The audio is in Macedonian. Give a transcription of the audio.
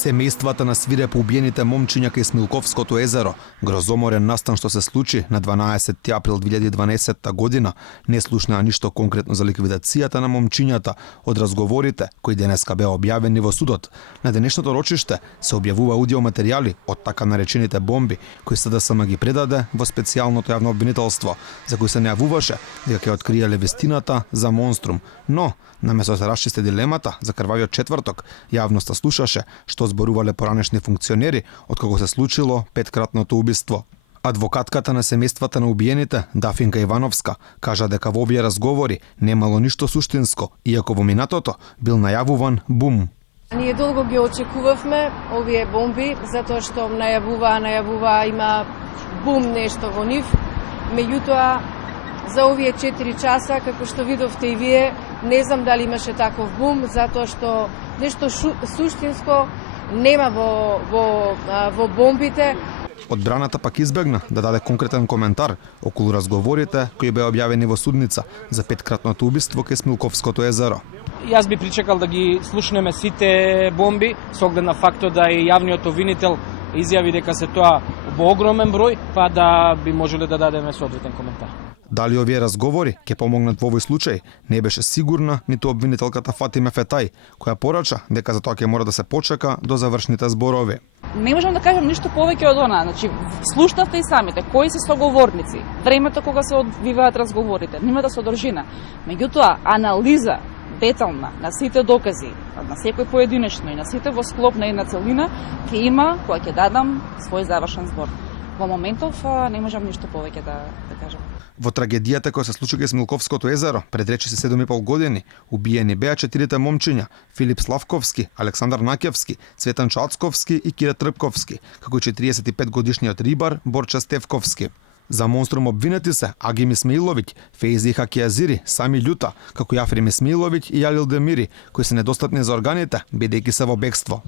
Семејствата на свирепо убиените момчиња кај Смилковското езеро, грозоморен настан што се случи на 12 април 2012 година, не слушнаа ништо конкретно за ликвидацијата на момчињата од разговорите кои денеска беа објавени во судот. На денешното рочиште се објавува аудио материјали од така наречените бомби кои СДСМ ги предаде во специјалното јавно обвинителство, за кои се најавуваше дека ќе откриеле вистината за монструм, но наместо да се расчисти дилемата за крвавиот четврток, јавноста слушаше што зборувале поранешни функционери од кога се случило петкратното убиство. Адвокатката на семејствата на убиените, Дафинка Ивановска, кажа дека во овие разговори немало ништо суштинско, иако во минатото бил најавуван бум. Ние долго ги очекувавме овие бомби, затоа што најавува, има бум нешто во нив. Меѓутоа, за овие 4 часа, како што видовте и вие, не знам дали имаше таков бум, затоа што нешто суштинско нема во бомбите. Одбраната пак избегна да даде конкретен коментар околу разговорите кои беа објавени во судница за петкратното убиство кај Смилковското езеро. Јас би причекал да ги слушнеме сите бомби, со оглед на фактот да и јавниот обвинител изјави дека се тоа во огромен број, па да би можеле да дадеме соодветен коментар. Дали овие разговори ќе помогнат во овој случај, не беше сигурна ниту обвинителката Фатиме Фетај, која порача дека за тоа ќе мора да се почека до завршните зборови. Не можам да кажам ништо повеќе од она. Значи, слушнавте и самите кои се соговорници, времето кога се одвиваат разговорите, нема содржина. Меѓутоа, анализа детална на сите докази, на секој поединечно и на сите во склоп на една целина, ќе има кога ќе дадам свој завршен збор. Во моментов не можам ништо повеќе да кажам. Во трагедијата која се случи кај Смилковското езеро пред речиси 7,5 години, убиени беа 4 момчиња: Филип Славковски, Александар Накевски, Цветан Чацковски и Кире Трпковски, како и 45 годишниот рибар Борча Стевковски. За монструм обвинети се Агим Исмаиловиќ, Фейзи Хакијазири, Сами Љута, како и Африм Исмаиловиќ и Јалил Демири, кои се недостатни за органите, бидејќи се во бегство.